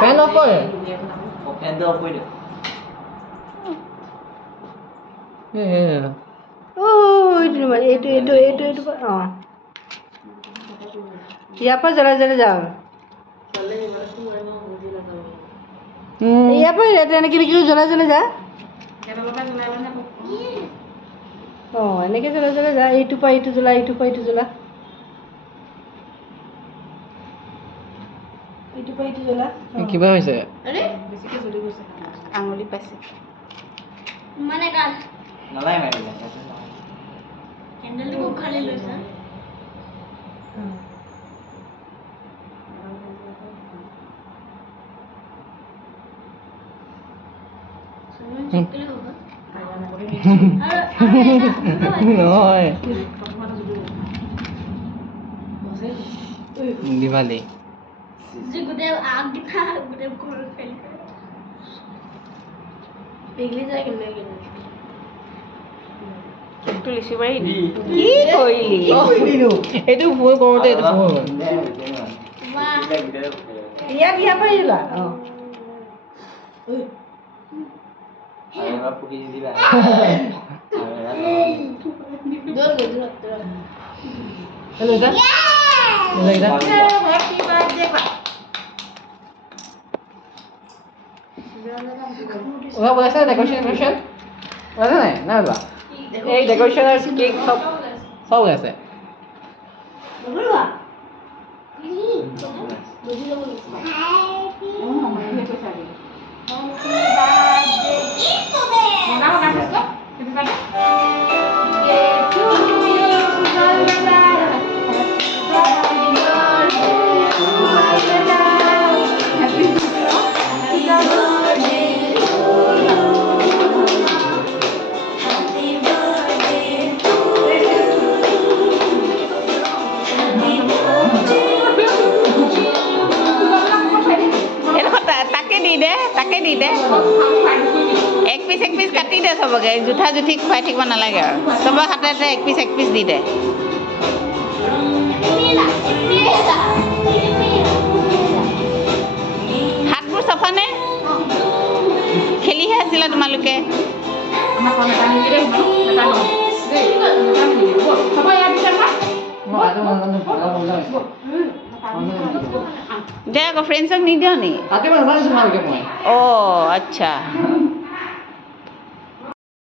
fan of করে fan of করে यहाँ पर जरा जरा जाओ यहाँ पर এনেকে জ্বলা জ্বলা যা এনেকে জ্বলা জ্বলা যা এইটো পা এইটো জ্বলা এইটো পা এইটো জ্বলা এইটো পা এইটো জ্বলা কিবা হৈছে আঙুলি পাইছে মানে গাল নালাই মাৰিলে হ্যান্ডেলটো খালি লৈছা নহয় দিৱালী যে গোটেই আগ দিখা গোটেই ঘৰ ফেল কৰে পিগলি যায় কেনে একটু লিচি বাই কি কইলি এইটো ভুল কৰোতে এইটো ভুল ইয়া ইয়া পাই দিলা আরে পুকি দিলা দৌড় দৌড় হ্যালো এটা এটা হ্যাপি বার্থডে ওরা বলেছে ডেকোরেশন বলে নাই না বাবা এই ডেকোরেশন আর কেক সব আছে বলবা তাকে দি দে এক পিস কাটি দে সবকে জুঠা জুঠি খুৱাই থাকিব নালাগে আৰু সবৰ হাতে এক পিস দি দে হাতবোৰ চাফা নে খেলিহে আছিলা তোমালোকে দে আকৌ ফ্ৰেণ্ডছক নিদিয় নি তাতে মানে ভালকে মই অ' আচ্ছা